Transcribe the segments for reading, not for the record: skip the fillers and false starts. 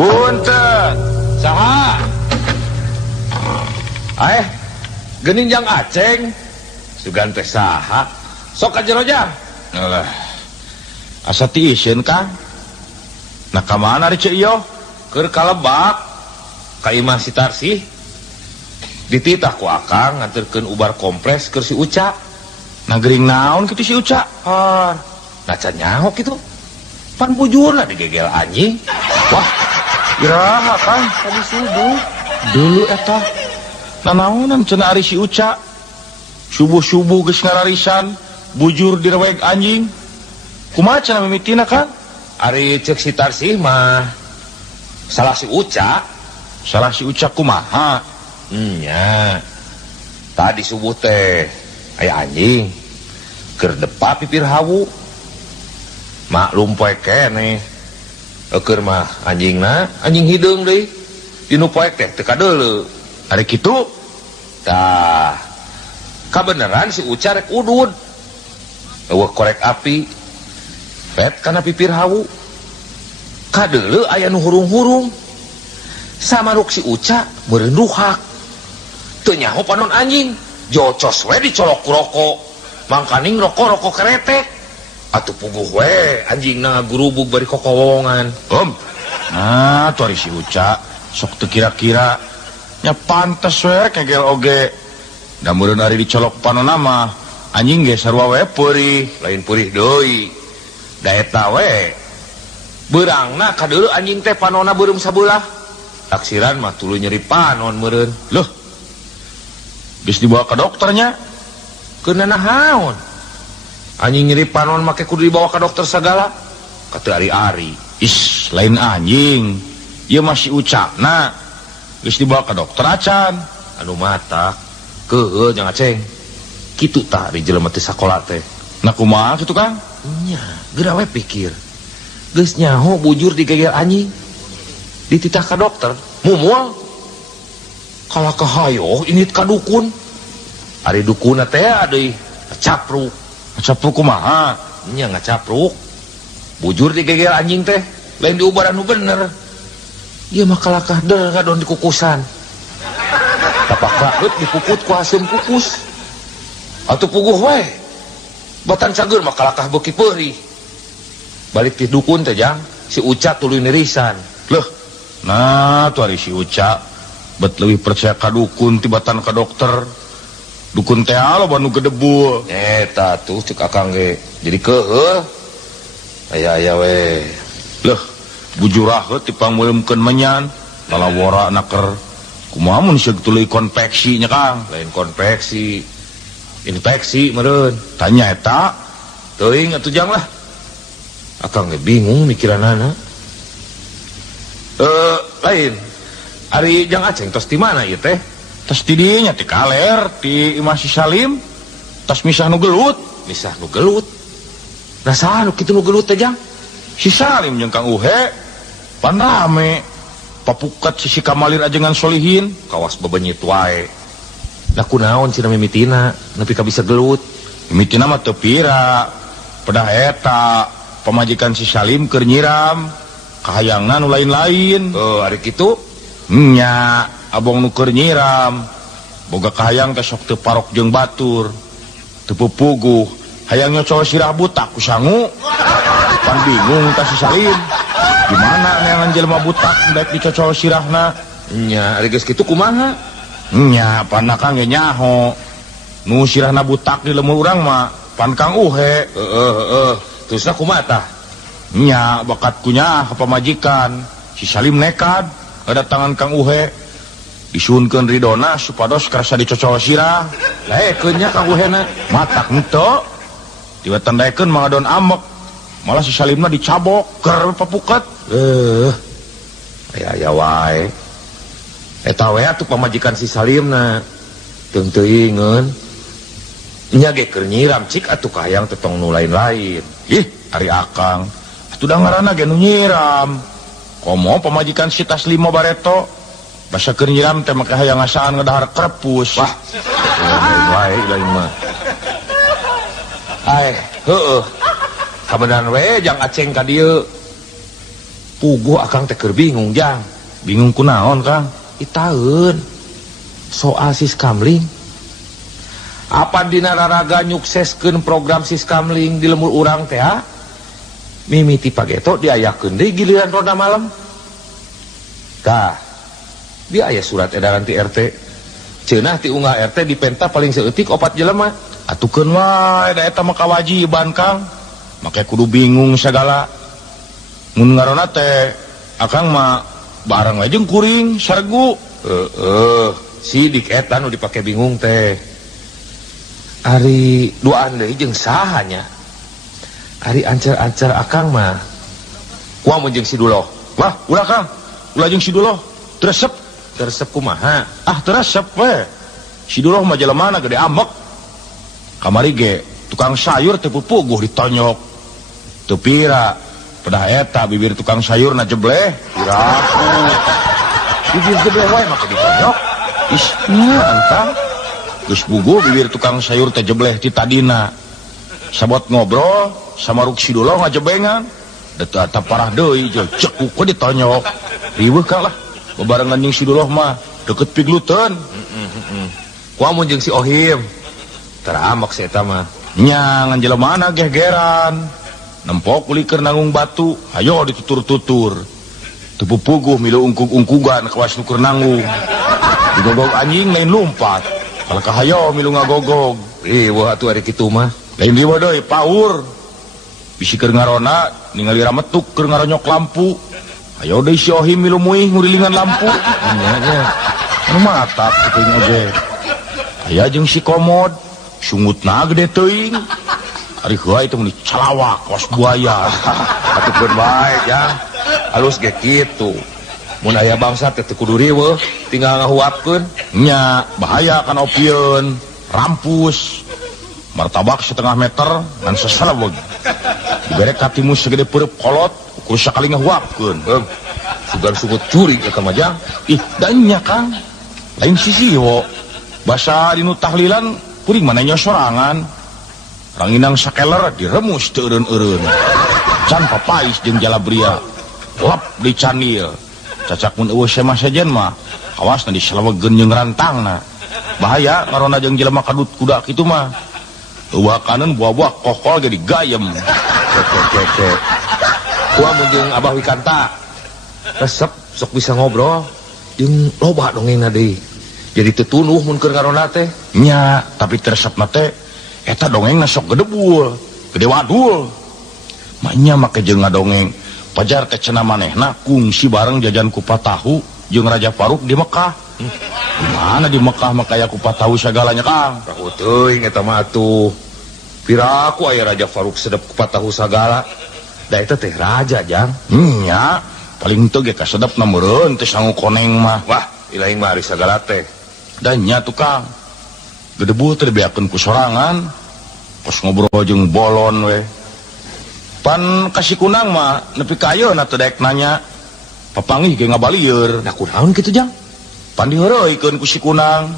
Punten. Saha? Geuning jang Aceng. Sugan teh saha? Sok ka jero jang. Alah. Asa ti isieun Kang. Nah ka mana ari ceu ieu? Keur ka Lebak. Ka Imah si Tarsih. Dititah ku Akang nganterkeun ubar kompres keur si Uca. Nagering naon kitu si Uca? Nah can nyaho kitu. Pan bujurna digegel anjing. Wah, iraha Kang tadi subuh. Dulu eta nanaonan cenah ari si Uca. Subuh-subuh geus ngararisan bujur direweg anjing. Kumaha cenah mimitina Kang? Ari ceuk si Tarsih mah salah si Uca. Salah si Uca kumaha? Nya. Tadi subuh teh aya anjing keur depa pipir hawu. Maklum poe keneh. Keur mah anjingna anjing hideung deui. Dinu poek teh teu kadeuleu. Ari kitu? Tah. Kabeneran si Uca rek udud. Eueuh korek api. Pet kana pipir hawu. Kadeuleu aya nu hurung-hurung. Samaruk si Uca meureun duhak. Teu nyaho panon anjing. Jocos we dicolok ku rokok. Mangkaning rokok-rokok keretek. Atuh puguh we anjingna ngagurubug bari kokowongan. Nah, tuh ari si Uca sok teu kira-kira nya pantes we kegel oge. Da meureun ari dicolok panonna mah anjing ge sarua we peurih, Lain purih deui. Da eta we. Beurangna kadeuleu anjing teh panonna beureum sabelah. Taksiran mah tuluy nyeri panon meureun. Loh. Geus dibawa ke dokternya? Keuna nahaon? Anjing nyeri panon make kudu dibawa ke dokter sagala. Kata ari-ari. Is, lain anjing. Ieu mah si Ucana. Geus dibawa ke dokter acan. Anu matak. Keueuh jang Aceng. Kitu tah ari jelema teh sakola teh. Nah kumaha kitu Kang? Nya, geura we pikir. Geus nyaho bujur digegel anjing. Dititah ka dokter, mumual. Kalah kahayo init ka dukun. Ari dukuna teh deui capruk. Capruk kumaha? Nya ngacapruk. Bujur digegel anjing teh, lain diubar anu bener. Ieu mah kalakah kadon dikukusan. Tapak raheut dipuput ku haseum kukus. Atuh puguh we. Batan cager mah kalakah beuki peurih. Balik ti dukun teh jang, si Uca tuluy nirisan. Loh. Nah, tuh ari si Uca bet leuwih percaya ka dukun tibatan ka dokter. Dukun teh aloba nu gedebul. Eta tuh cek Akang ge. Jadi keueuh. Aya we. Loh, bujur raheut dipangmeuleumkeun menyan. Lalawara naker kumaha mun seug tuluy konveksi nya Kang? Lain konveksi. Infeksi meureun. Tanya eta. Teuing atuh jang lah. Akang ge bingung mikiranana. Lain. Ari jang Aceng tos di mana ieu teh? Tos di dieu nya ti kaler ti Imah Si Salim. Tos misah nu gelut. Misah nu gelut. Nah saha nu kitu nu gelut teh jang? Si Salim jeung Kang Uhe pan rame. Papukat si Kamalir ajengan solihin. Kawas bebenyit wae. Nah kunaon cenah mimitina nepi ka bisa gelut? Mimitina mah teu pira. Pedah eta pamajikan si Salim keur nyiram. Kahayangna nu lain-lain. Ari kitu? Nya, abong nu keur nyiram. Boga kahayang teh sok teu parok jeung batur. Teu pupuguh. Hayang nyocol sirah butak ku sangu. Pan bingung tah si Salim. Gimana neangan jelema butak daek dicocol sirahna? Nya, ari geus kitu kumaha? Nya, pan Kang ge nyaho. Nu sirahna butak di lemur urang mah pan Kang Uhe. Terusna kumaha tah? Nya, bakat kunya ka pamajikan. Si Salim nekad kedatangan Kang Uhe. Disuunkeun ridona supados karasa dicocol sirah. Laekeun nya Kang Uhena. Matak henteu. Tiba tandaekeun mangadon amek. Malah si Salimna dicabok keur papukat. Aya wae. Eta we atuh pamajikan si Salimna. Teung teuingeun. Nya ge keur nyiram cik atuh kahayang tetong nu lain-lain. Ih, ari Akang. Atuh da ngaranna ge nu nyiram. Komo pamajikan si Taslima Bareto. Basa keur nyiram teh make hayang ngasaan ngadahar krepus. Wah. Lain mah. Heueuh. Kabeneran we jang Aceng ka dieu. puguh akang teh keur bingung Jang. Bingung kunaon Kang? Itaeun soal Siskamling. Apa dina raraga nyukseskeun program Siskamling di lembur urang teh? Mimiti pageto diayakeun deui giliran ronda malam. Tah, dia aya surat edaran ti RT. Ceunah ti unggah RT dipenta paling seutik 4 jelema. Atukeun wae da eta mah kawajiban Kang. Make kudu bingung segala. Mun ngaranna teh akang mah bareng we jeung kuring saregu. Sidik eta nu dipake bingung teh. Ari duaan deui jeung saha nya? Ari ancer-ancer akang mah kumaha mun jeung si Duloh? Wah, ulah Kang. Ulah jeung si Duloh. Tresep. Teresep kumaha? Ah, tresep we. Si Duloh mah jelemana gede ambek. Kamari ge tukang sayur teh pupuguh ditonyok. Teu pira. Pedah eta bibir tukang sayurna jebleh. Piraku. Bibir jebleh wae make ditonyok. Isnya antang. Geus puguh bibir tukang sayur teh jebleh ti tadina. Sabot ngobrol sama Ruk si Duloh ngajebengan. Da teu eta parah deui cekuk we ditonyok. Riweuh Kang lah. Bebarengan jeung si Duloh mah deket pigluteun. Kumaha mun jeung si Ohim? Teramak si eta mah. Nya ngan jelemana gegeran. Nempok uli keur nanggung batu, ayo ditutur-tutur. Teu pupuguh milu ungkug-ungkugan kawas nu keur nanggung. Digogog anjing lain lumpat. Kalau kahayo milu ngagogog. Riweuh atuh ari kitu mah. Lain riweuh deui paur. Bisi keur ngarona ningali rametuk keur ngaronyok lampu. Ayo deui si Ohim milu muih ngurilingan lampu. Nya. Anu matak kitu ge. Aya jeung si Komod, sungutna gede teuing. Ari heula itu meni calawak kos buaya. Atukeun bae Jang. Halus ge kitu. Mun aya bangsa teh teu kudu riweuh, tinggal ngahuapkeun. Nya bahaya kan opieun, rampus. Martabak 1/2 meter ngan seseleweg. Dibere katimus segede pereup kolot, ukur sakali ngahuapkeun. Sugan sungut curi eta mah Jang. Ih, dan nya Kang. Lain sisiwo. Basa dinu tahlilan kuring manehnya sorangan. Ranginang sakeler diremus teu eureun-eureun. Can papais jeung jalabria. Lap di canil. Cacak mun eueuh semah sejen mah awasna diselewegkeun jeung rantangna. Bahaya ngarona jeung jelema kadut kuda kitu mah. Euwakaneun buah-buah kokol ge digayem. Cek. Kumaha mun jeung Abah Wikanta? Resep sok bisa ngobrol jeung loba dongengna deui. Jadi teu tunuh mun keur ngarona teh. Nya, tapi teresepna teh eta dongengna sok gedebul, gede wadul. Manya make jeung ngadongeng pajar teh cenah manehna kungsi bareng jajan kupat tahu jeung Raja Faruk di Mekah. Mana di Mekah mah kaya kupat tahu sagalanya Kang. Tahu teuing eta mah atuh. Piraku aya Raja Faruk sedep kupat tahu sagala. Da eta teh raja Jang. Nya, paling teu ge kasedepna meureun teh sangu koneng mah. Wah, ilaing mah ari sagala teh. Dan nya tuh Kang. Gedebul teh dibeakeun ku sorangan. Pas ngobrol jeung bolon we. Pan kasih kunang mah nepi ka ayeuna teu daek nanya. Papanggih ge ngabalieur. Da kunaon kitu Jang? Pan diheureuykeun ku si Kunang.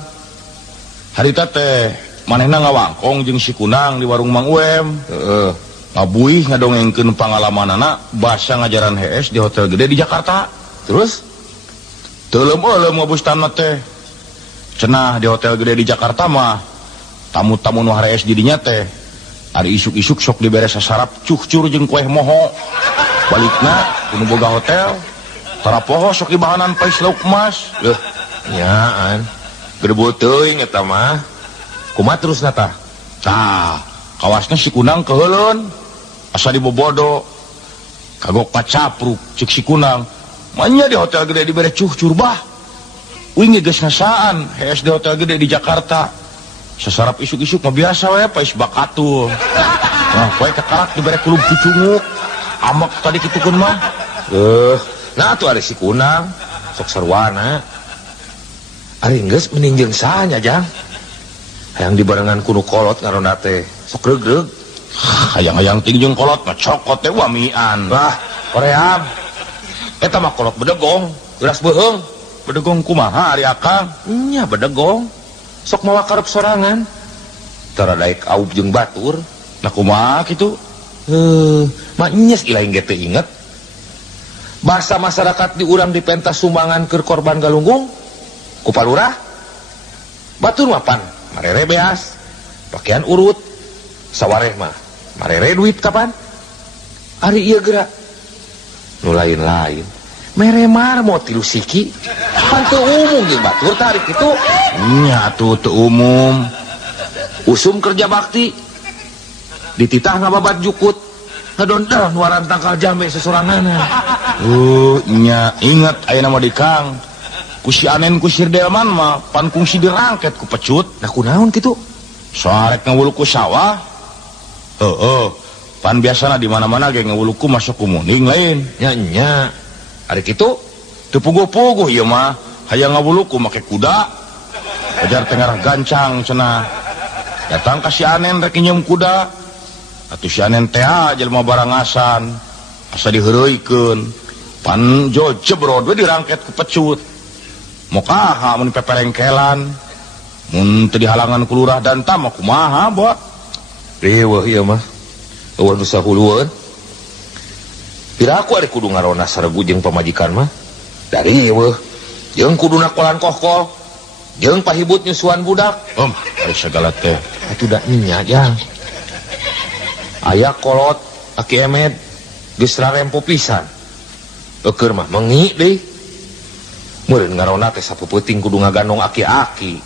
Harita teh manehna ngawangkong jeung si Kunang di warung Mang Uem. Heeh. Ngabuih ngadongengkeun pangalamanana basa ngajaran HS di hotel gede di Jakarta. Terus Teu leum-leum ngabustan teh. Cenah di hotel gede di Jakarta mah tamu-tamu nu harees di dinya teh ari isuk-isuk sok dibere sasarap cuhcur jeung kueh moho. Balikna kudu boga hotel tarapoho sok ibahanan pais lauk emas. Leuh, nyaan. Gedebul teuing eta mah. Kumaha terusna tah? Tah, kawasna si Kunang keheuleun asa dibobodo. Kagok pacapruk ceuk si Kunang. Manya di hotel gede dibere cuhcur bah. Uing geus ngasaan HS di hotel gede di Jakarta. Sasarap isuk-isuk mah biasa we pais bakatul. Nah, poe kakarak dibere kulub cucunguk. Amek tadi kitukeun mah. Nah atuh ari si Kunang sok sarwana. Ari geus mending jeung saha nya Jang? Hayang dibarengan kuno kolot ngaronda teh sok reug-reug. Hayang-hayang ting jeung kolot mah cokot teh wamian. Wah, koream. Eta mah kolot bedegong, geus beuheung. Bedegong kumaha ari Akang? Nya bedegong. Sok mawa karep sorangan. Tara daek aub jeung batur. Nah kumaha kitu? Mah nyes ilaing ge teu inget. bahasa masyarakat di urang dipentas sumbangan ke korban galunggung ku palurah batur mapan marere beas pakaian urut sawareh mah marere duit kapan ari ieu geura nu lain-lain mere marmo tilu siki pan teu umum ge batur tarik itu nya atuh teu umum usum kerja bakti dititah ngababat jukut ngedondel nuaran tangkal jame sesoranganna nya inget aya nama di Kang kusi anen kusir delman mah pan kungsi dirangket ku pecut nah kunaon kitu soarek ngawuluk ku sawah pan biasana di mana-mana ge ngawuluk ku masuk ku muning lain nya ari kitu teu puguh-puguh ieu mah hayang ngawuluk ku make kuda ajar tengarah gancang cenah datang ka si anen rek nyeum kuda atuh si anen teh jelema barangasan asa diheureuikeun pan jo jebrod we dirangket ku pecut mokaha mun peperengkelan mun teu dihalangan ku lurah dan tam kumaha bot riweuh ieu mah eueuh nu sahulueun piraku ari kudu ngarona saregu jeung pamajikan mah dari riweuh jeung kuduna kolan kohkol jeung pahibut nyusuan budak ari sagala teh atuh da nya jang aya kolot aki emed geus rarempo pisan eukeur mah mengi deui meureun ngarona teh sapeuting kudu ngagandong aki-aki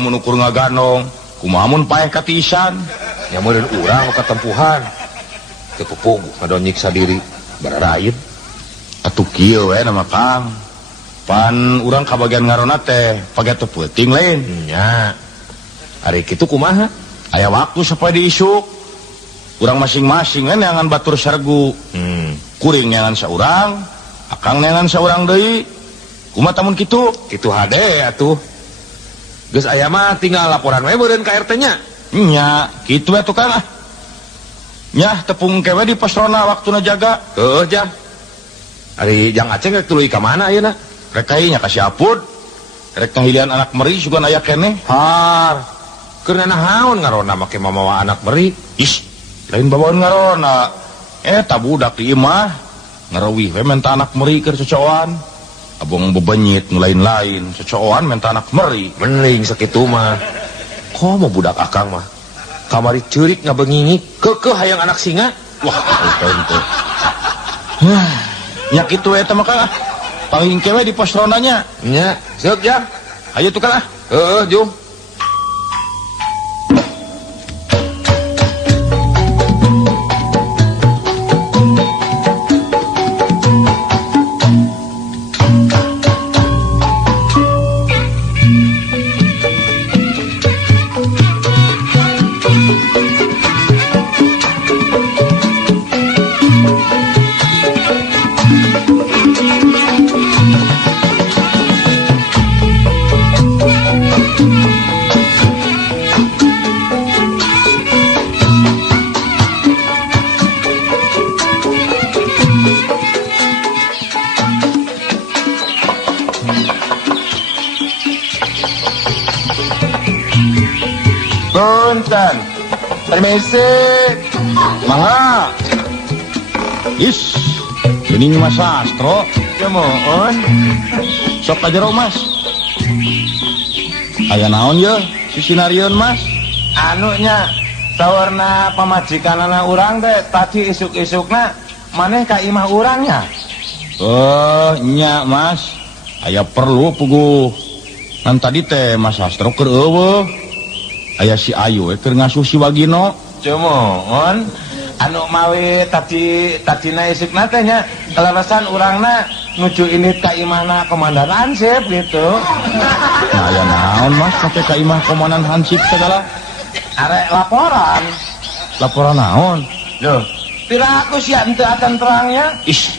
mun ukur ngagandong kumaha mun paeh katisan nya meureun urang nu katempuhan teu pupuguh ngadonyik sadiri bararaeun atuh kieu we nama Kang pan urang kabagian ngarona teh page teu peuting lain nya ari kitu kumaha aya waktu sapoe diisuk urang masing-masing kan neangan batur sargu kuring neangan saurang akang neangan saurang deui kumaha tamun kitu hade atuh geus aya mah tinggal laporan we meureun ka RT nya nya kitu we tukang nya tepung kewe di posrona waktuna jaga heuh jang ari jang Aceng rek tuluy ka mana ayeuna rek kai nya ka si Apud rek ngahilian anak meri sugan aya keneh har keur nahaon ngarona make mamawa anak meri lain bawaon ngarona eta budak di imah ngarawih we menta anak meri keur cocoan abong bebenyit nu lain-lain cocoan menta anak meri mending sakitu mah komo budak akang mah kamari ceurik ngabengingik keukeuh hayang anak singa wah ente nya kitu eta mah Kang pangingke we di posronanya nya seuk jang ayo tukang heuh jung Punten, permisi, maha. Ini Mas Sastro, ya mohon. Sok aja Mas. Aya naon ya, si Sinarion Mas? Anunya, sawarna pamajikanana urang teh tadi isuk-isukna maneh ka imah urangnya. Nya Mas, aya perlu puguh. Kan tadi teh Mas Sastro keur eueuh. Aya si Ayu keur ngasuh si Wagino. Cumohon anu mawi tadina isukna teh nya kelarasan urangna nuju init ka imahna komandan Hansip gitu. Nah, aya naon Mas sampai ka imah komandan Hansip segala? Arek laporan. Laporan naon? Loh, piraku sia henteu atan terangnya.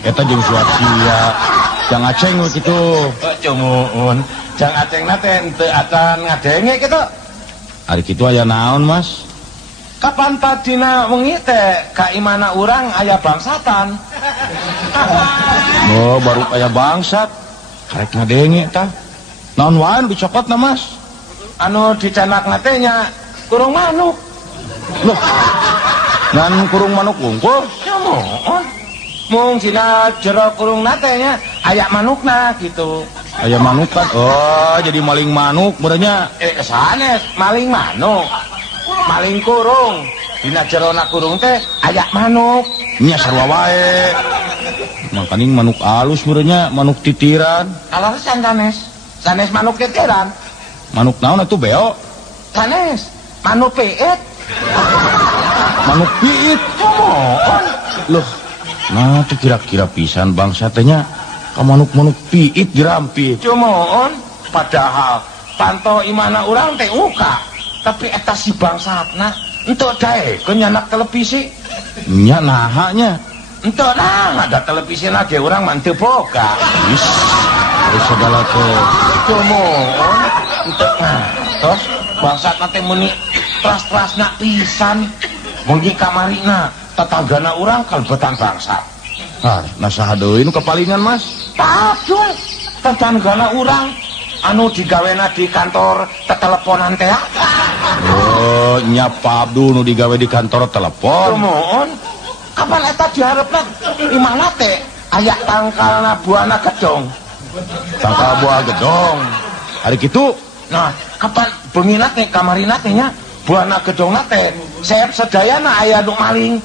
Eta jeung sia Jang Aceng we kitu. Cumohon, Jang Acengna teh henteu atan ngadenge kitu. Ari kitu aya naon Mas? Kapan tadina wengi teh ka imahna urang aya bangsatan. Baru aya bangsat. Karek ngadenge tah. Naon wae dicokotna Mas? Anu dicanakna teh nya kurung manuk. Loh. Ngan kurung manuk wungkul? Ya mohon. mung dina jero kurung natenya aya manukna gitu. Aya manuk kan? Oh, jadi maling manuk berenya. Sanes maling manuk. Maling kurung. Dina jerona kurung teh aya manuk. Nya sarua wae. Makaning manuk alus berenya, manuk titiran. Kalau sanes, sanes manuk titiran. Manuk naon atuh beo? Sanes manuk piit. Manuk piit. Mohon. Loh, nah teh kira-kira pisan bangsa teh nya ka manuk-manuk piit dirampi. Cumoon padahal panto imana urang teh uka. Tapi eta si bangsatna entuk dae kenyanak televisi. Nya nahanya. Entuk nah ada televisi lagi urang mah teu boga. Is, terus segala teh. Cumoon entuk nah. Terus bangsatna teh muni teras-terasna pisan. Mungkin kamarina tetanggana urang kalbetan bangsat. Ah, nasaha deui nu kapalingan Mas? Padul tetanggana urang anu digawena di kantor teteleponan teh. Oh, nya Pak Abdul nu digawe di kantor telepon. Mohon kapan eta diharepna imana teh aya tangkalna buana gedong. Tangkal buah gedong. Hari kitu, Nah, kapan bengina teh kamarina teh nya buana gedongna teh sep sedayana aya nu maling.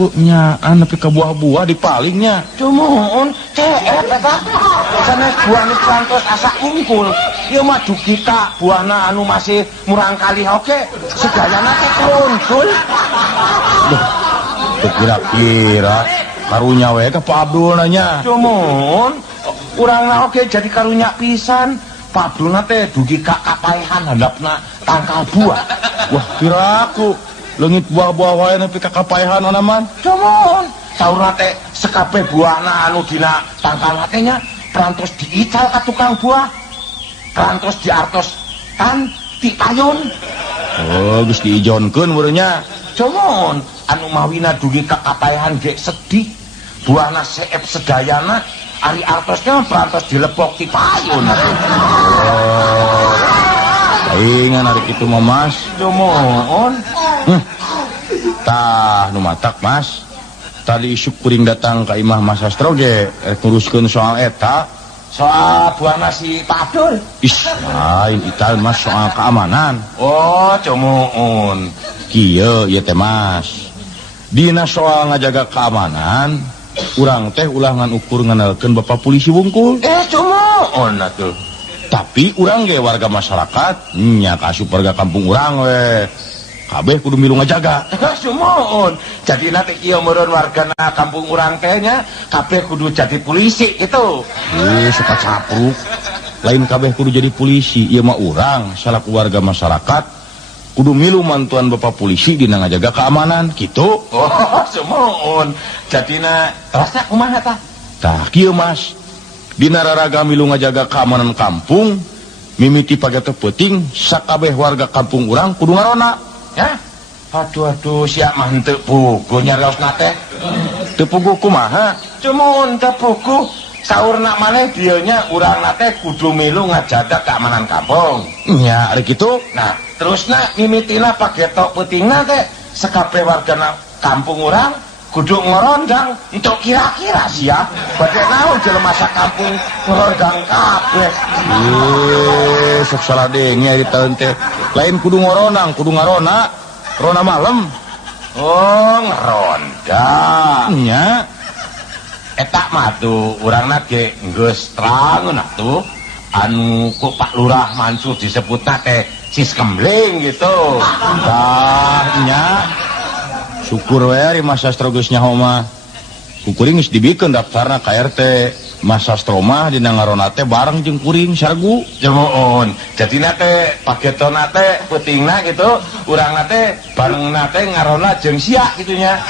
bu nyaan nepi ka buah-buah di palingnya. Cumun ceep eta sanes buana kantos asa unggul. Ieu mah dugi ka buana anu masih murang kali oke sedayana teh unggul. Tuh kira-kira karunya we ka Pak Abdul nanya. Cumun urangna oke jadi karunya pisan. Pak Abdul teh dugi ka kapaehan handapna tangkal buah. Wah, kiraku leungit buah-buah wae nepi ka kapaehan anaman. Cumun saurna teh sekabeh buahna anu dina tangkalna teh nya perantos diical ka tukang buah. Perantos diartos kan ti payun. Oh, geus diijonkeun beurnya. Cumun anu mawina dugi ka kapaehan ge sedih. Buahna seep sedayana ari artosnya perantos dilepok ti payun. Oh. Ingan hari kitu mah Mas. Cumun Tah nu matak Mas. Tadi isuk kuring datang ka imah Mas Astro ge nguruskeun soal eta. soal buahna si Pak Abdul. Is, lain ital Mas soal keamanan. Oh, cumun. Kieu ieu teh Mas. Dina soal ngajaga keamanan, urang teh ulah ngan ukur nganalkeun Bapak polisi wungkul. Cumun atuh. Tapi urang ge warga masyarakat, nya kasup warga kampung urang we. Kabeh kudu milu ngajaga. Cumun. Jadi nanti ieu meureun wargana kampung urang teh nya kabeh kudu jadi polisi gitu. Suka capruk. Lain kabeh kudu jadi polisi, ieu mah urang salaku warga masyarakat kudu milu mantuan Bapak polisi dina ngajaga keamanan kitu. Oh, cumun. Jadina terasnya kumaha tah? Tah kieu Mas. Dina raraga milu ngajaga keamanan kampung, mimiti pagete peuting sakabeh warga kampung urang kudu ngarona. Ya. Aduh siap mah henteu puguh nyariosna teh. Teu puguh kumaha? Cumun teu puguh saurna maneh dieu nya urangna teh kudu milu ngajaga keamanan kampung. Nya ari kitu. Nah, terusna mimitina pagetok peutingna teh sakabeh wargana kampung urang kudu ngorondang untuk kira-kira siap bade naon jelema sakampung ngorondang kabeh. Sok salah denge di taun teh. Lain kudu ngorondang, kudu ngarona. Rona malam. Oh, ngeronda. Nya Eta mah tuh urangna ge geus terang atuh anu ku Pak Lurah Mansur disebutna teh sis kembling gitu. tah nya syukur we ari Mas Sastro geus nyaho mah. Kuring geus dibikeun daftarna ka RT. Mas Sastro mah dina ngarona teh bareng jeung kuring sargu. Jemuun. Jadina teh pagetona teh peutingna gitu, urangna teh barengna teh ngarona jeung sia kitu nya.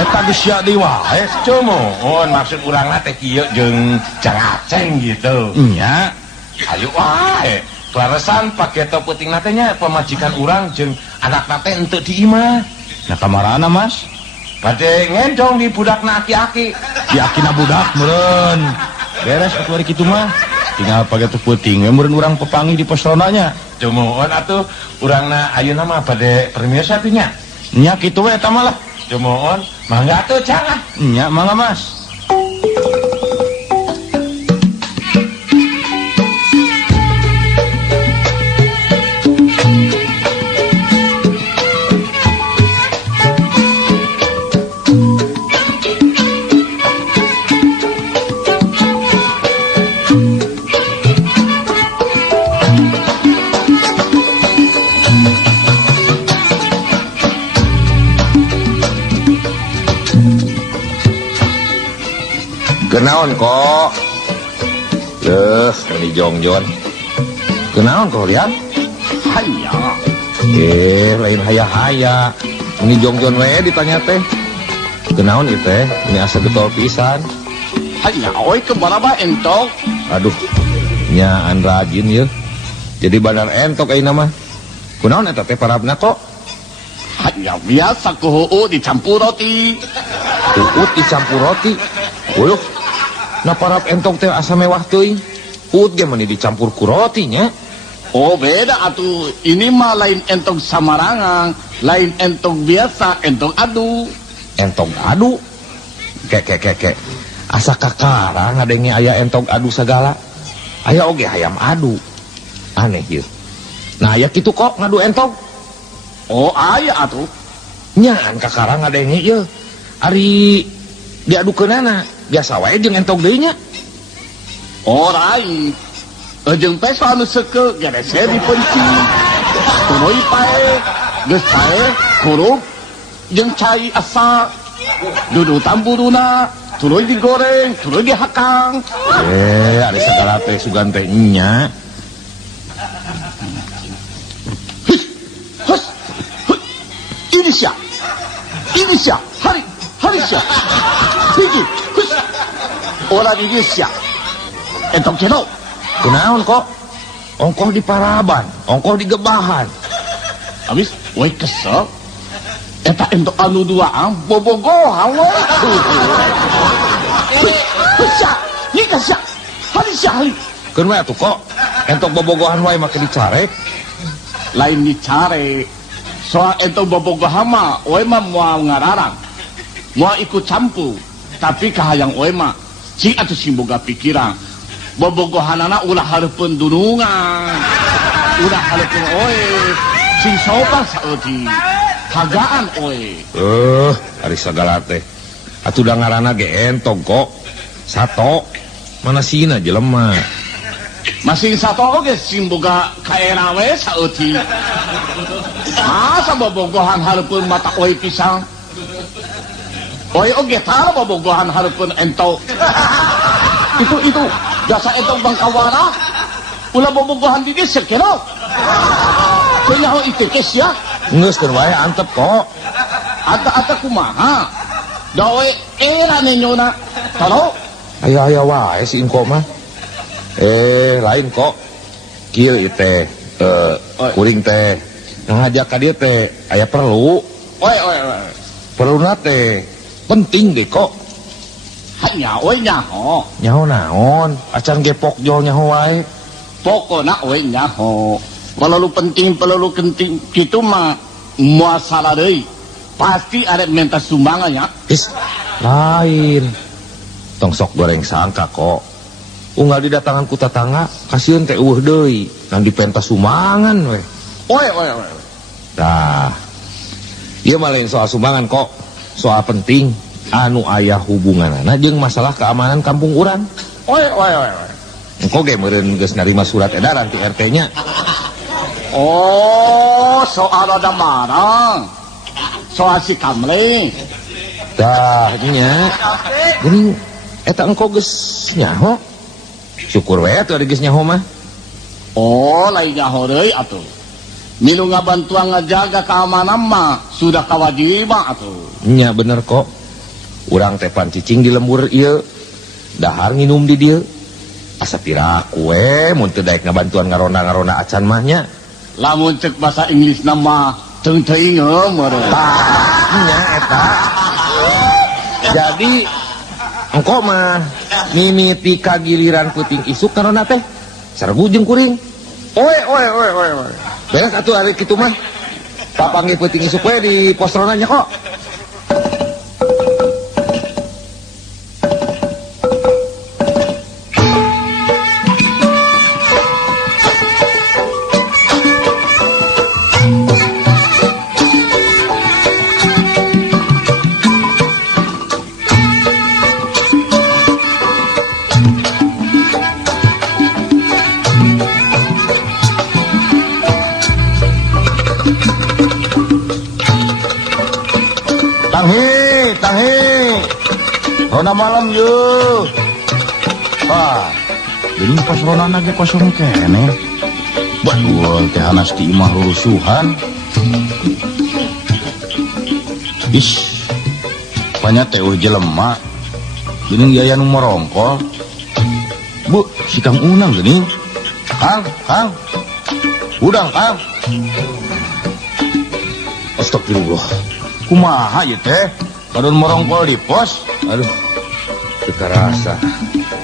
Eta geus sia deui wae. Jemuun maksud urangna teh kieu jeung Jang Aceng gitu. Nya Ayo wae. Klaresan pageto peutingna teh nya pamajikan urang jeung anakna teh henteu di imah. nah kamarana Mas? Bade ngendong di budakna aki-aki. Di akina budak meureun. Beres atuh ari kitu mah. Tinggal pagatu peuting we meureun urang pepangi di posronanya. Jemuun atuh urangna ayeuna mah bade permisa tuh nya. Nya kitu we eta mah lah. Jemuun Mangga tuh jangan. Nya mangga Mas. Kenaon kok? Ini jongjon. Kenaon kok lihat? Hanya. Lain haya-haya. Ini jongjon we ditanya teh. Kenaon ieu teh? Ini asa getol pisan. Hanya oi kebaraba entok. Aduh, nyaan rajin ya. Jadi bandar entok ayeuna mah. Kunaon eta teh parabna kok? Hanya biasa kuhuu dicampur roti. Uut dicampur roti. Wuluh. Na parab entok teh asa mewah teuing. Uut ge meni dicampur ku roti nya. Oh beda atuh. Ini mah lain entok samarangan, lain entok biasa, entok adu. Entok adu. Kek. Asa kakarang ngadenge aya entok adu sagala. Aya oge hayam adu. Aneh ieu. Nah aya kitu kok ngadu entok. Oh aya atuh. Nyaan kakarang ngadenge ieu. Ari diadukeunana biasa wae jeung entok deui nya. Oh lain. Jeung peso anu seukeut gerese dipenci. Tuluy pae, geus pae kurup jeung cai asa. Dudu tamburuna, tuluy digoreng, tuluy dihakang. Ari sagala teh sugan teh nya. Ini siap, hari siap. Hiji, hus. Orang ini siap. Entok cendol. Kunaon kok? Ongkoh di paraban, ongkoh di gebahan. Habis, woi kesel. Eta entok anu duaan, bobogohan woi. Hus siap, nikah siap. Hari siap, hari. Keun we atuh kok, entok bobogohan wae make dicarek. Lain dicare. Soal entok bobogohan mah, woi mah moal ngararang. Moal ikut campur. Tapi kahayang woi mah, cing atuh sing boga pikiran. Bobogohanana ulah hareupeun dunungan. Ulah hareupeun oe. Sing sopan saeuti. Hagaan oe. Ari sagala teh. Atuh da ngaranna ge entok kok. Sato. Mana sina jelema. Masing satu oge sing boga kaena we saeuti. Asa bobogohan hareupeun mata oe pisang. Oe oge tara bobogohan hareupeun entok. Itu jasa entok bangkawara. Ulah bobogohan di dieu sekeno. Teu nyaho ieu kes ya. Geus keur wae antep kok. Ata kumaha? Da oe era nenyona. Taro Aya wae si engko mah. Lain kok. Kieu ieu teh kuring teh ngajak ka dieu teh aya perlu. Oe. Perluna teh penting ge kok. Hanya oe nyaho. Nyaho naon? Acan gepok jol nyaho wae. Pokona oe nyaho. Pelalu penting kitu mah moal salah deui. Pasti ada minta sumbangan ya. Lain. Tong sok goreng sangka kok. Unggal didatangan ku tatangga, kasieun teh eueuh deui, ngan dipentas sumbangan we. Oe. Nah. Ieu mah lain soal sumbangan kok. Soal penting anu aya hubunganana jeung masalah keamanan kampung urang. Oe. Engko ge meureun geus narima surat edaran ti RT nya. Oh, soal ada marang. Soal si Kamling. Dah nya. Geuning eta engko geus nyaho. Syukur we atuh geus nyaho mah. Oh, lain nyaho deui atuh. Milu ngabantuan ngajaga keamanan mah sudah kewajiban atuh. Nya bener kok. Urang teh pan cicing di lembur ieu. Dahar nginum di dieu. Asa piraku we mun teu daek ngabantuan ngaronda-ngaronda acan mah nya. Lamun cek bahasa Inggris nama teuing meureun. Nya eta. Jadi engko mah mimiti kagiliran peuting isuk karona teh sargu jeung kuring. Oe. Beres atuh ari kitu mah. Papanggih peuting isuk we di postrona nya kok. Rona malam yeuh. Ah, geuning pas rona ge kosong kene. Betul teh hanas ti imah rusuhan. Is, banyak teh jelema. Geuning yaya nu morongkol. Bu, si Kang Unang geuning. Kang. Udang, Kang. Astagfirullah. Kumaha ieu teh? Kadon morongkol di pos. Aduh, teu karasa.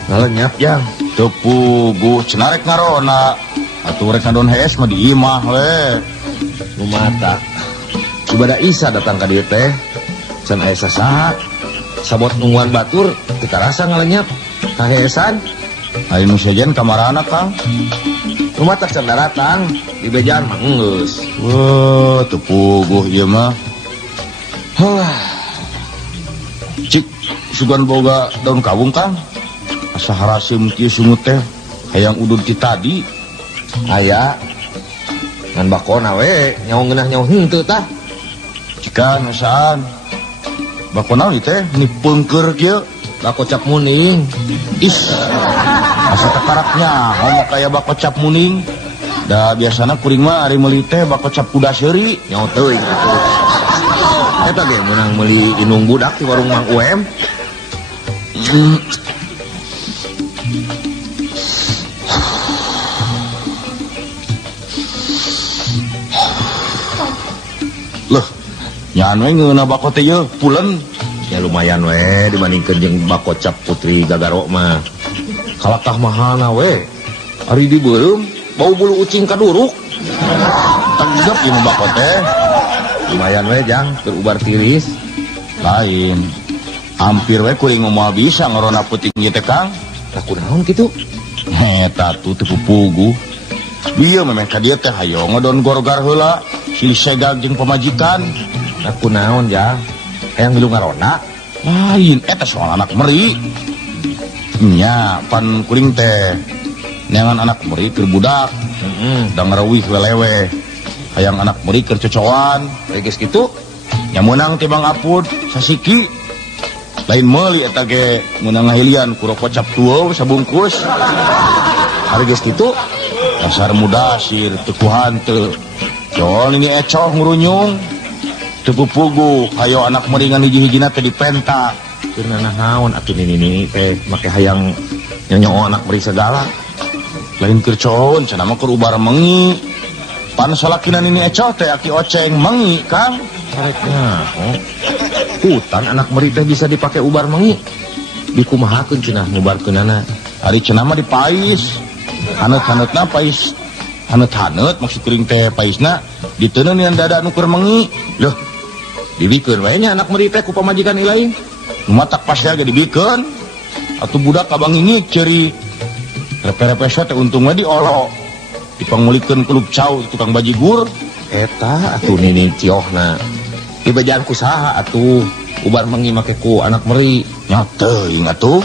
Ngalenyap Jang. Teu puguh cenarek ngarona. Atuh rek kadon hees mah di imah we. Lumata. Ibadah Isa datang ka dieu teh. Can aya sasaha. Sabot nungguan batur teu karasa ngalenyap. Kaheesan. Ari nu sejen kamarana, Kang. Lumata can datang di bejaan mah geus. Wah, teu puguh ieu mah. Cik, sugan boga daun kawung, Kang. Asa harasim kieu sungut teh hayang udud ti tadi. Aya. Ngan bakona we nyaho ngeunah nyaho henteu tah. Cikan asaan. Bakona ieu teh nipeungkeur kieu. Bako cap muning. Is. Asa tekaraknya homo kaya bako cap muning. Da biasana kuring mah ari meuli teh bako cap kuda seuri. Nyaho teuing gitu. Eta ge meunang meuli inung budak di warung Mang UM. Loh, nyaan we ngeunah bako teh yeuh pulen. Ya lumayan we dibandingkeun jeung bako cap Putri Gagaro mah. Kalakah mahana we. Ari dibeureum bau bulu ucing kaduruk. Tanggep ieu mah bako teh. Lumayan we Jang, berubar tiris. Lain. Hampir we kuring moal bisa ngarona peuting ieu teh, Kang. Lah kunaon kitu? Eta tuh teu puguh. Dieu memang ka dieu teh hayo ngodon gorgar heula silih segag jeung pamajikan. Lah kunaon Jang? Hayang milu ngarona. Lain eta soal anak meri. Nya pan kuring teh neangan anak meri keur budak. Da ngarawih welewe. Hayang anak meri keur cocoan. Geus kitu Nya meunang ti Bang Apud sasiki. Lain meuli eta ge meunang ngahilian ku rokok cap tueuh sabungkus. ari geus kitu Dasar mudasir teu ku hanteu. Soal ini ecoh ngurunyung. Teu puguh hayo anak meri ngan hiji-hijina teh dipenta. keur naon atuh nini teh make hayang nyonyo anak meri segala. Lain keur coon cenah mah keur ubar mengi. Pan salakina nini ecoh teh aki oceng mengi, Kang. Karetnya, hutan anak meri teh bisa dipakai ubar mengi. Dikumahakeun cenah ngubarkeunana. Ari cenah mah dipais. Haneut-haneutna pais. Haneut-haneut maksud kuring teh paisna diteuneun yang dada nu keur mengi. Loh, dibikeun wae nya anak meri teh ku pamajikan ilain. Nu matak pas ge dibikeun. Atuh budak kabang ini ceri repe-repe teh untung we diolo. Dipangulikeun kulub cau tukang bajigur. Eta atuh nini ciohna. Di bejaan ku saha atuh ubar mengi make ku anak meri. Nya teuing atuh.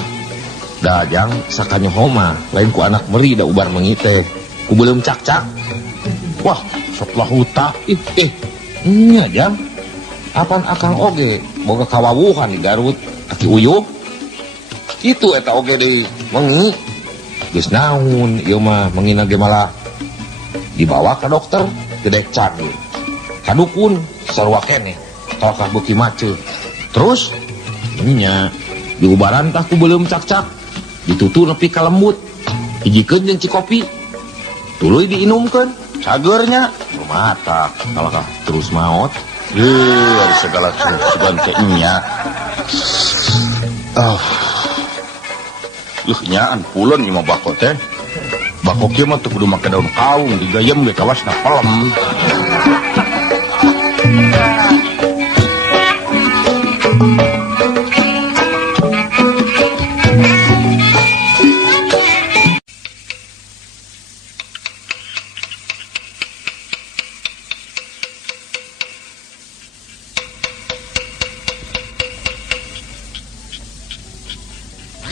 Da Jang sakanyoho mah lain ku anak meri da ubar mengi teh. Ku beuleum cak-cak. Wah, sok lah huta. Nya Jang. Apan akang oge boga kawawuhan di Garut aki uyuh. Itu eta oge deui mengi. Geus naon ieu mah mengina ge malah dibawa ke dokter gedek canggih. Kadukun sarua keneh kalakah beuki maceu. Terus Nya diubaran tah ku beuleum cak-cak. Ditutu nepi ka lembut. Hijikeun jeung cikopi. Tuluy diinumkeun. cageurnya. Mata kalakah terus maot. Ari segala sugan teh nya. Luh nyaan puleun ieu mah bako teh. Bako kieu mah teu kudu make daun kawung digayem ge kawasna pelem.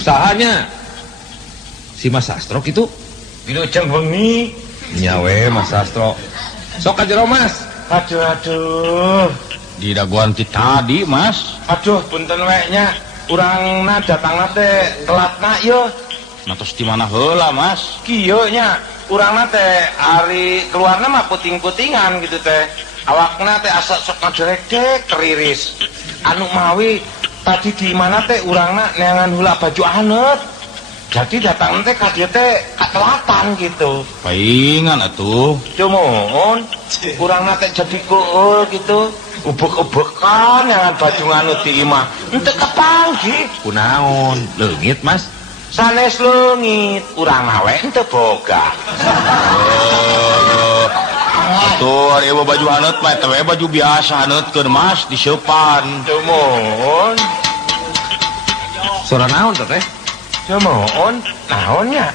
Sahanya si Mas Sastro gitu. Wilujeng bengi. Nyawe Mas Sastro. Sok ka jero Mas. Aduh. Di daguan ti tadi, Mas. Aduh, punten we nya. urangna datangna teh telatna yo. Natos di mana heula Mas? Kieu nya urangna teh ari keluarna mah puting-putingan gitu teh. Awakna teh asa sok ngaderek-dek teriris. Anu mawi tadi di mana teh urangna neangan heula baju aneut. Jadi datang teh ka dieu teh katelatan gitu. Paingan atuh. Cumun urangna teh jadi keul gitu. Ubek-ubekan neangan baju nganut di imah. Henteu kepanggih. Kunaon leungit Mas? Sanes leungit urang we henteu boga. Tuh, ari baju haneut mah teh baju biasa haneutkeun Mas di seupan. Cumun Suara naon teh? cumun naonnya?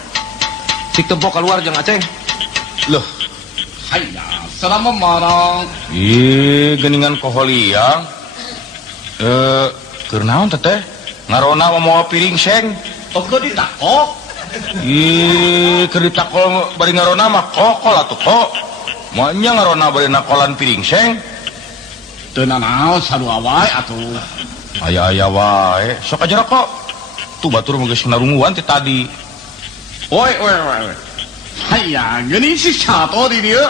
Sik tempo keluar jeung Aceng. Loh, Hayya, selama marang. geningan koholiang. Keur naon teh? Ngarona mau piring seng. Toko ditakok. Keur ditakol bari ngarona mah kokol atuh kok. Moanya ngarona bari nakolan piring seng. Teu nanaon sarua wae atuh. Aya wae. Sok aja kok. Tuh batur mah geus narunguan ti tadi. Oi. Hayya, geuning si sato di dieu.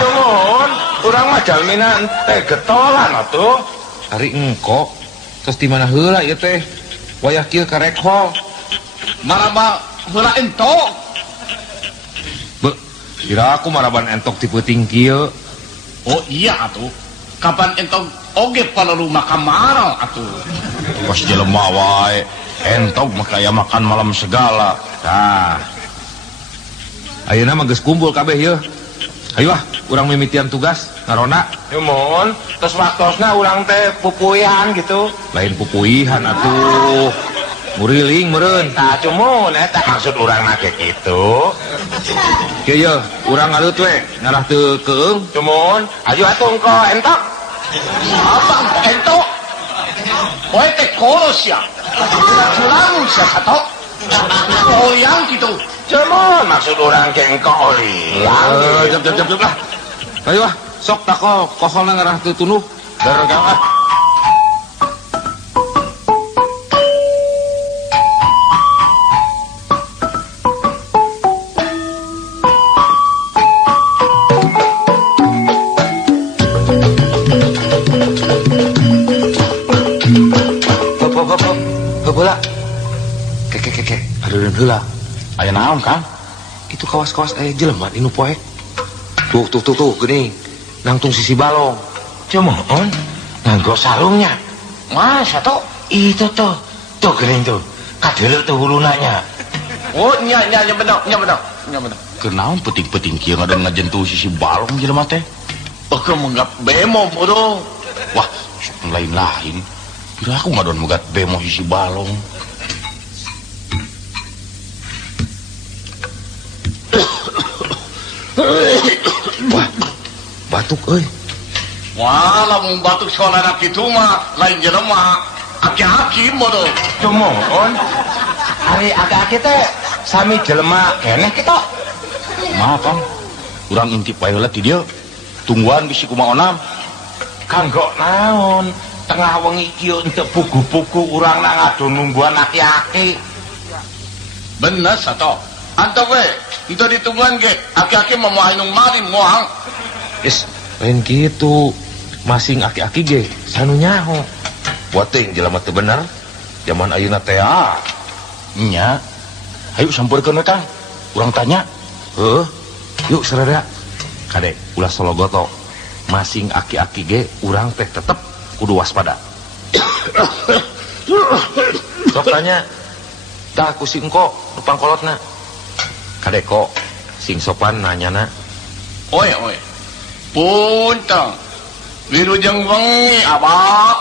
Cumun urang mah jalmina teh getolan atuh. Ari engko. Terus di mana heula ieu teh? Wayah kieu karek hol. Maraba heula entok. Be, kira aku maraban entok ti peuting kieu. Oh iya atuh. Kapan entok oge palelu makan marang atuh. Pas jelema wae. Entog mah kaya makan malam segala. Tah. Ayeuna mah geus kumpul kabeh ieu. Hayu ah, urang mimitian tugas ngarona. Cumun terus waktosna urang teh pupuyan gitu. Lain pupuihan atuh. Muriling meureun. Tah cumun eta maksud urang na ge kitu. Kieu ieu, urang ngalut we, ngarah teu keung. Cumun aju atuh engko entok. Abang entok. Poe teh kolos ya. Julamun sia sato. Oh yang gitu. Cumun maksud urang ge engko oliang. Jep lah. Hayu ah, sok tako koholna ngarah teu tunuh. Daregang ah. Heula. Kek. Aduh heula. Aya naon Kang? Itu kawas-kawas aya jelema inu poek. Tuh geuning. Nangtung sisi balong. Cumun nganggo sarungnya. Mas atuh itu tuh geuning tuh. Kadeleu tuh hulunanya. Oh nya bener. Keur naon peuting-peuting kieu ngaden ngajentuh sisi balong jelema teh? Oke menggap bemo bodoh. Wah, sok lain-lain. Kira aku ngadon megat bemo sisi balong. Wah, batuk euy. Wah, lamun batuk saudara kitu mah lain jelema. Aki-aki bodoh. Cumun hari agak teh sami jelema keneh kita. Maaf Kang. Urang intip wae heula ti dieu. Tungguan bisi kumaha onam. Kanggo naon? Tengah wengi kieu teu pugu-pugu urang na ngadu nungguan aki-aki. Bener sato. Anto we, ento ditungguan ge. Aki-aki mau ainung mari moal. Is, lain gitu. Masing aki-aki ge sanu nyaho. Wating jelema teu bener. Zaman ayeuna teh Nya. Hayu sampurkeun we Kang. Urang tanya. Heuh. Yuk sarada. Kade, ulah sologoto. Masing aki-aki ge urang teh tetep kudu waspada. Sok tanya. Tah ku si engko nu pangkolotna. Kade kok sing sopan nanyana. Oi. Puntang. Wilujeng wengi abah.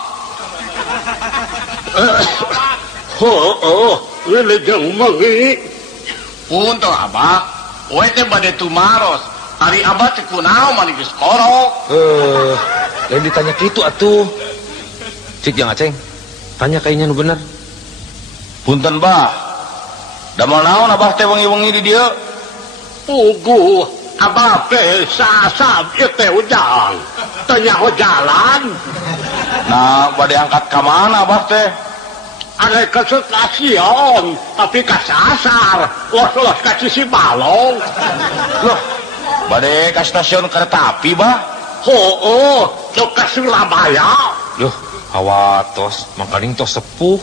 Wilujeng wengi. Puntang abah. Oe teh bade tumaros. Ari abah teh kunaon mani geus korok. Lain ditanya kitu atuh. Cik Jang Aceng. Tanya kayaknya nu bener. Punten Bah. Damel naon abah teh wengi-wengi di dieu? Pugu abah teh sasab ieu teh ujang. Teu nyaho jalan. Nah, bade angkat ka mana abah teh? ada ke stasiun tapi kasasar los ke sisi balong Loh, bade ke stasiun kereta api bah? oh cok ke Surabaya Loh, hawatos mangkaning tos sepuh.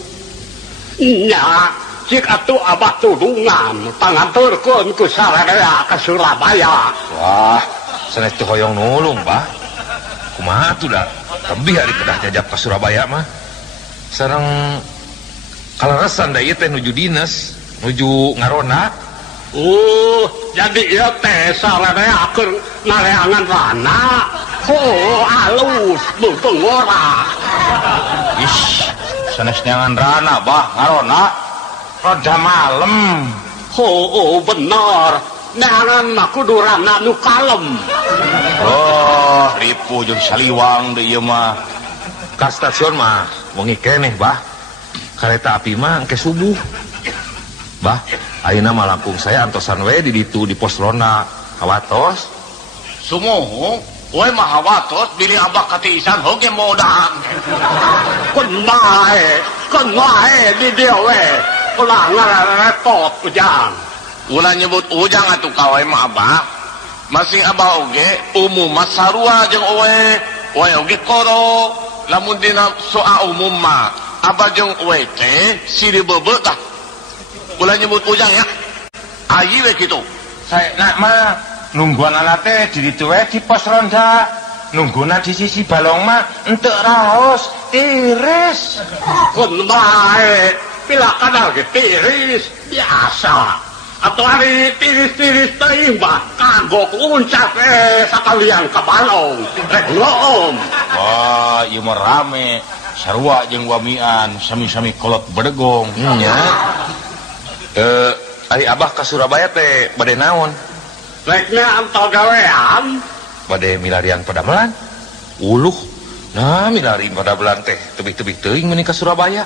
nya cik atuh abah tudungan pangaturkeun ku sararea ke Surabaya Wah, sanes teu hoyong nulung, Bah. Kumaha atuh da? Tebih ari kedah jajab ka Surabaya mah. Sareng kaleresan da ieu teh nuju dinas, nuju ngarona. jadi ieu teh sararea keur nareangan rana alus beuteung ora Ish, sanes neangan rana bah, ngarona. Roda malam. bener neangan mah kudu rana nu kalem Oh, ripu jeung saliwang deui ieu mah. Ka stasiun mah wengi keneh, Bah. Kareta api mah engke subuh. Bah, ayeuna mah langkung saya antosan we di ditu di pos ronda. Hawatos. sumuhung we mah hawatos bilih abah katiisan hoge modal kun bae di dieu we ulah ngarepot ujang Ulah nyebut ujang atuh ka we mah abah. Masih abah oge umum mah sarua jeung we oge koro. Lamun dina soal umum mah abah jeung we teh siri beubeut lah. Ulah nyebut ujang ya. Ayi we kitu. Saena mah nungguanana teh di ditu we di pos ronda. Nungguna di sisi balong mah henteu raos, tiris. kun bae pila kadal ge tiris biasa atau hari tiris-tiris teuing mah kagok uncak sakalian ka balong rek ngom Wah, ieu mah rame. Sarua jeung wamian sami-sami kolot bedegong. Nya. Ari Abah ka Surabaya teh bade naon? reknya antol gawean Bade milarian padamelan. Uluh. Nah, milarian padamelan teh tebih-tebih teuing meuni ka Surabaya.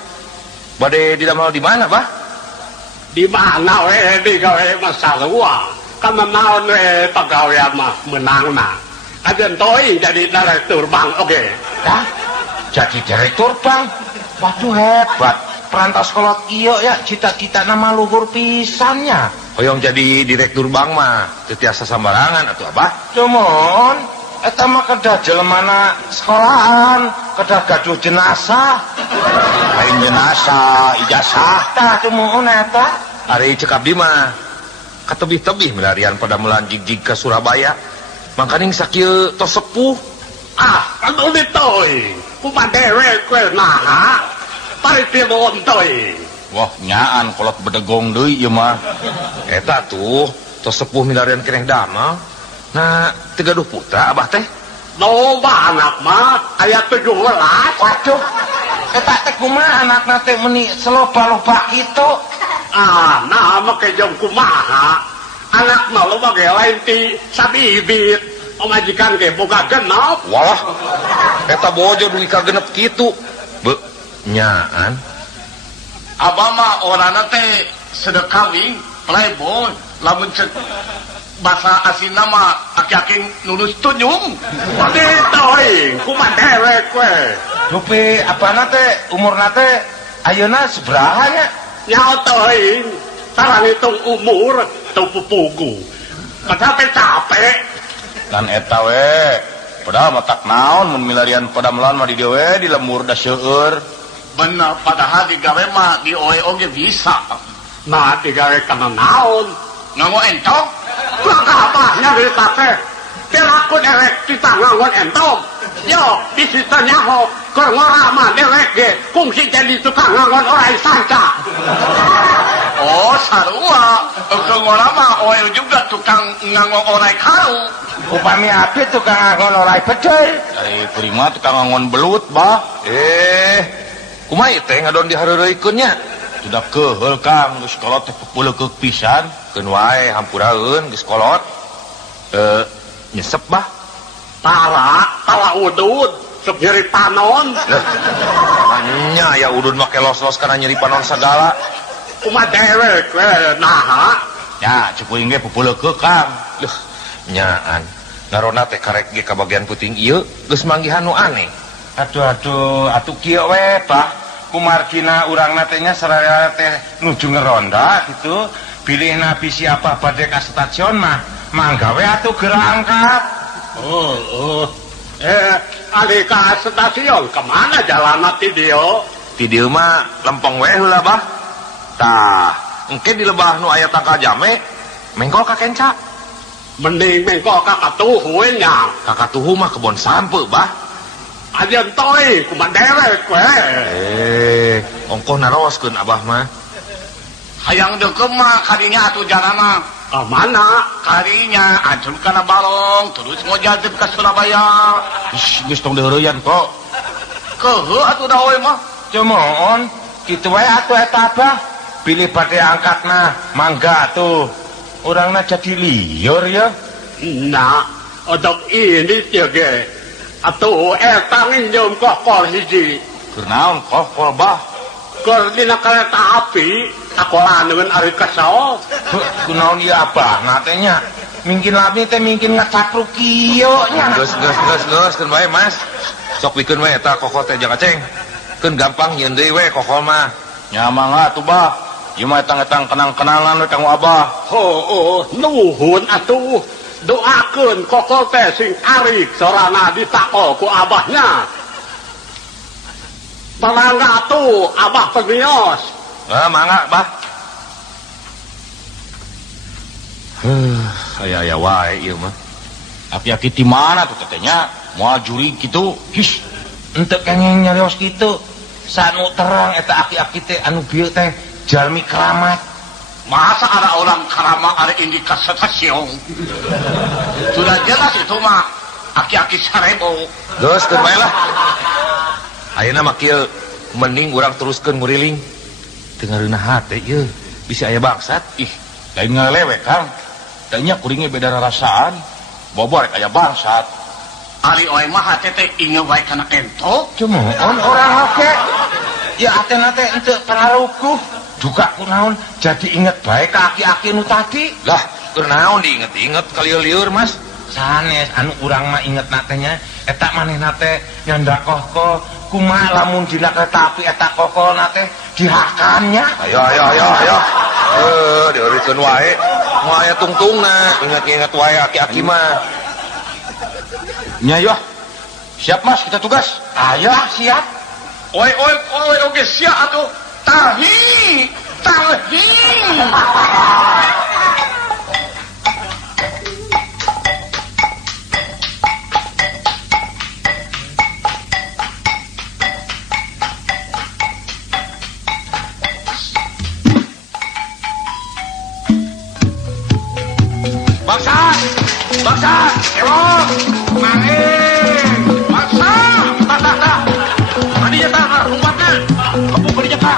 Bade didamel di mana, Bah? di mana we digawe masarua kana naon we pagawean mah menangna ajen toi jadi direktur bank oge Dah, jadi direktur bank. Waduh hebat. Perantos kolot iyo ya, cita-cita nama luhur pisannya. Hoyong jadi direktur bank mah teu tiasa sambarangan atuh Abah. Cuman, eta mah kedah jelemana sekolahan, kedah gaduh jenazah. Lain jenazah, ijazah. Tah cuman eta. Ari cek abdi mah katebih-tebih milarian padamelan jig-jig ka Surabaya. Mangkaning sakieu tos sepuh. anu ditoi kumaha dewe kue naha paritimun toi Wah, nyaan kolot bedegong deui ieu mah. Eta tuh tos sepuh milarian keneh damel. Nah, 30 putra Abah teh. loba anak mah aya 17 Waduh, eta teh kumaha anakna teh meuni seloba-loba kitu. nah mah kejong kumaha anak mah loba ge lain ti sabibit pamajikan ge boga genep Walah, eta bojo duwi ka genep kitu. Be, nyaan. Abah mah orangna teh sedekawing playboy. Lamun cek bahasa asina mah aki-aki nulus tunjung. ditoi kumaha dewe kue Dupi apana teh umurna teh ayeuna sabaraha nya? nyaotoin tarang hitung umur teu pupugu capek Dan eta we, padahal mah tak naon mun milarian padamelan mah di dieu we di lembur da seueur. Bener, padahal digawe mah di oe oge bisa. nah digawe kana naon Nganggo entong. kakabahnya berita teh dilaku derek kita ngangon entong yo bisita nyaho keur ngorama derek ge kungsi jadi tukang ngangon orai sanca Oh, sarua. Engkeung urang mah oe juga tukang nganggo orai karu. Upami abdi tukang ngangon orai bedel. Dari prima tukang ngangon belut, bah. Kumaha ieu teh ngadon dihareureuykeun nya? Sudah keheul Kang, geus kolot teh pepuleukeuk pisan. Keun wae hampuraeun geus kolot. Nyesep Bah. tara udud sok nyeri panon Nya ya udun make los-los kana nyeri panon sagala. kumaha dewe kue naha Ya, cepuing ge pepuleukeuk Kang. Leuh, nyaan. Narona teh karek ge ka bagian puting ieu geus manggihan nu aneh. Aduh, atuh kieu we, bah. kumargina urang natenya seraya teh nuju ngeronda gitu pilih nabi siapa badai ke stasiun mah manggawe atuh gerak angkat. Alika stasiun kemana jalan ti dia? Ti dieu mah lempeng we heula bah. Tah, engke di lebah nu aya tangka jame mengkol ka kenca. Mending mengko ka katuhu nya. Ka katuhu mah kebon sampe bah. Ajeun toy kumaha derek we. Ongkoh naroskeun abah mah. Hayang deukeum mah kadinya atuh jarana. Ka mana? Kadinya ancur kana Balong terus ngojadep ka Surabaya. Geus tong deureuyan kok. Keuheuh atuh da we mah. Cumoon kitu wae atuh eta abah pilih badai angkatna mangga tuh urangna jadi liur ya. Nah, odok ini teh ge. Atuh eta nginjem kokol hiji. Keur naon kokol bah? Keur dina kereta api sakola dengan ari kesao. Kunaon ieu abah natenya mungkin lami teh mungkin ngacapruk kieu nya. Geus keun bae Mas. Sok pikeun we eta kokol teh jang aceng. Keun gampang nyeun deui we kokol mah. Nya mangga atuh bah. Ieu mah etang-etang kenang-kenangan we kanggo abah. Nuhun atuh. Doakeun kokol teh sing arik sorana ditakol ku abahnya. Pamangga atuh abah pernios. Mangga bah. Aya wae ieu mah. Aki-aki ti mana tuh tetenya? Moal juri kitu. His, henteu kenging nyarios kitu. Sanu terang eta aki-aki teh anu bieu teh jalmi keramat. Masa ada orang karama ada indikasi stasiun? Sudah jelas itu mah aki-aki sarebo. Geus keun bae lah. Ayeuna mah kieu mending urang teruskeun nguriling. Teu ngareunah hate ieu bisa aya bangsat. Ih, lain ngalewe Kang. Tanya kuringnya beda rasaan. Bobo rek aya bangsat. Ari oe mah hate teh inget wae kana entok. Cumoon orang oke. Ya atena teh henteu pengaruhku. Juga kunaon jadi inget bae ka aki-aki nu tadi. Lah, keur naon diinget-inget ka lieur-lieur Mas? Sanes anu urang mah inget natenya eta manehna teh nyandakoh kumaha lamun dina kereta api eta kokolna teh dihakannya. Ayo. Dieureutkeun wae. Moal aya tungtungna, inget-inget wae aki-aki mah. Nya yeuh. Siap Mas, kita tugas. Ayo siap. Oi oge sia atuh. Tahi. Bangsat, elok, mangeng, bangsat, tah. Kadinya tah, lompatna, kepung kadinya tah,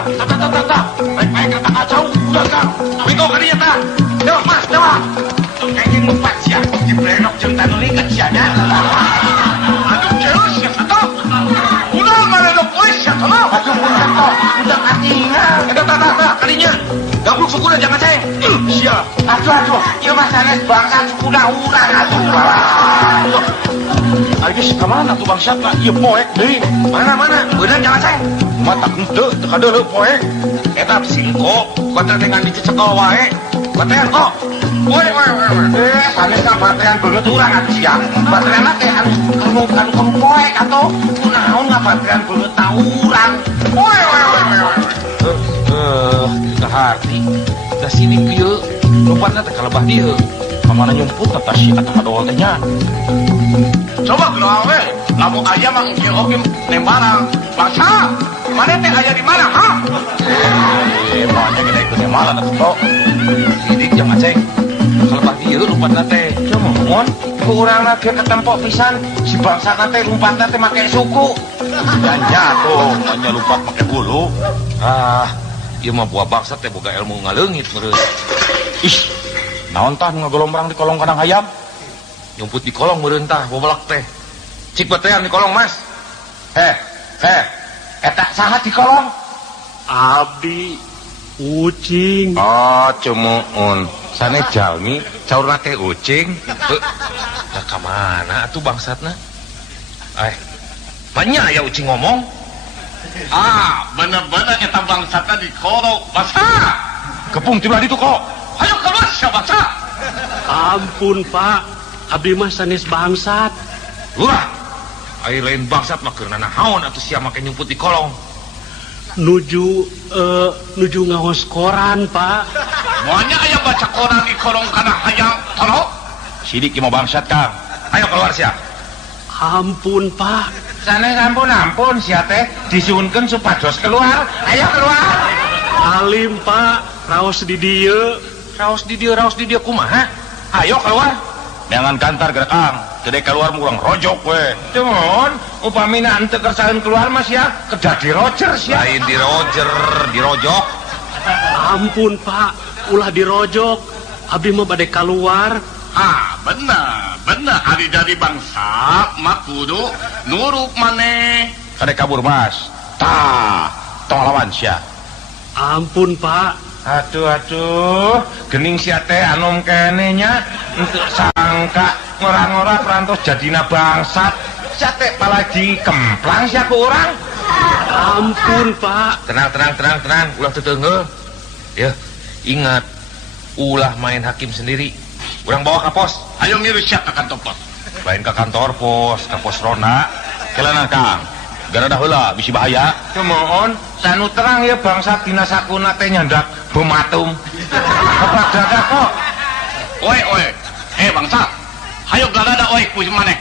tah. Baik-baik kata kacau, udah Kang. Biko kadinya tah, dewa Mas, dewa. Kayaknya lompat siap, dibrenok jeung tanu liket sianya. Aduh, jeus ya atuh. Udah marenok wis ya tolong. Aduh punten toh, udah katingal. Eta tah, kadinya. Gabluk sukuna jangan ceng. Siap. Aduh, ieu mah sanes bangsat sukuna urang atuh. Geus ka mana tuh bangsatna? Ieu poek deui. Mana? Bener jangan ceng. Mata henteu, teu kadeuleu poek. Eta singko, kote dengan dicekel wae. Batean kok. Woi. Sanes ka batean beungeut urang atuh sia. Bateanna teh anu poek atuh. Kunaon ngabatean beungeut ta urang. Woi. Ke hati. Da sini pieu, lompatna teh kalebah dieu. Kamana nyumput tata si kata kadol teh nya. Coba geuleuh we, lamun aya mah ieu oge nembarang. Bangsa, mana teh aya di mana, ha? Banyak gede ikut nembarang atuh. Sidik jang aceng. Kalebah dieu lompatna teh. Cumoon ku urangna ge ketempo pisan si bangsatna teh lompatna teh make suku. Dan jatuh, hanya lupa pakai bulu. Ieu mah buah bangsat teh boga ilmu ngaleungit meureun. Ih, naon tah nu ngagolombrang di kolong kandang hayam? Nyumput di kolong meureun tah bobolak teh. Cik batean di kolong Mas. Eta saha di kolong? Abdi ucing. Oh, cumoon. Sanes jalmi caurna teh ucing. Lah ka mana atuh bangsatna? Manya aya ucing ngomong. bener-bener eta bangsatna di kolong bangsa. Kepung tiba itu kok. Ayo keluar siapa bangsa. Ampun Pak, abdi mah sanes bangsat. Ulah, air lain bangsat mah keur nanahaun atuh sia make nyumput di kolong. Nuju ngaos koran Pak. Moanya aya baca koran di kolong kana hayang tolong. Sidik mau bangsat Kang. Ayo keluar sia. Ampun Pak. Sanes ampun sia teh disuhunkeun supados keluar. Ayo keluar. Alim Pak, raos di dieu. Raos di dia kumaha? Ayo keluar. Neangan kantar gerak Kang. Teu keluar urang rojok we. Cuman upamina henteu kersaeun keluar mas ya kedah di Roger sia. Lain di Roger, di rojok. Ampun Pak, ulah dirojok. Abdi mah bade keluar. Bener hari dari bangsa mah kudu nurut maneh. Kade kabur Mas. Tah, tong lawan sia. Ampun Pak. Aduh, gening sia teh anom kene nya untuk sangka ngora-ngora perantos jadina bangsat. Sia teh apalagi kemplang sia ku urang. Ampun Pak. Tenang. Ulah teteungeuh. Ya, ingat ulah main hakim sendiri. Urang bawa ka pos. Ayo miru sia ka kantor pos. Lain ke kantor pos, ke pos ronda. Kelana Kang. Garada heula bisi bahaya. Cumohon sanu terang ya bangsat dina sakuna teh nyandak bematum. Kepada kok. Oi. Bangsa. Hayo garada oi ku maneh.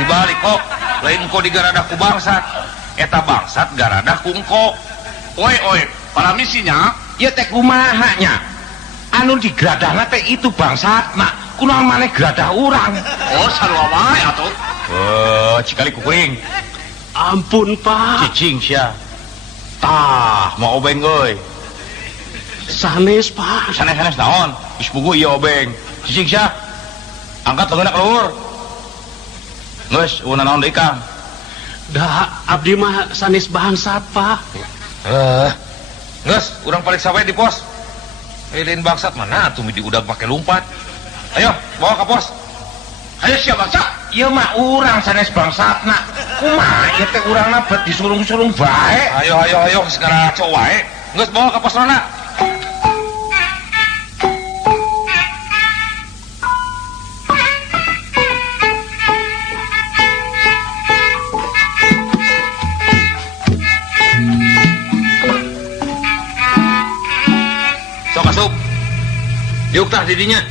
Dibalik kok. Lain kok digarada ku bangsat. Eta bangsat garada ku engko. Oi. Para misinya Ya teh kumaha nya? Anu digradahna teh itu bangsat. Nah, kunaon maneh gradah urang. sarua wae atuh. Cikali kukuring. Ampun Pak. Cicing sia. Tah, mau obeng euy. Sanes Pak. Sanes naon? Geus pugu ieu obeng. Cicing sia. Angkat leungeuna keluar. Geus, ulah naon deui Kang? Da abdi mah sanes bangsat Pak. Geus, urang pariksa wae di pos. Lain bangsat mana atuh di udag make lumpat. Ayo, bawa ke pos. Ayo sia bangsa. Ieu mah urang sanes bangsatna. Kumaha ieu teh urangna bet disurung-surung bae. Ayo segala cowok wae. Geus bawa ke pos ronda. Sok asup. Diuk tah didinya.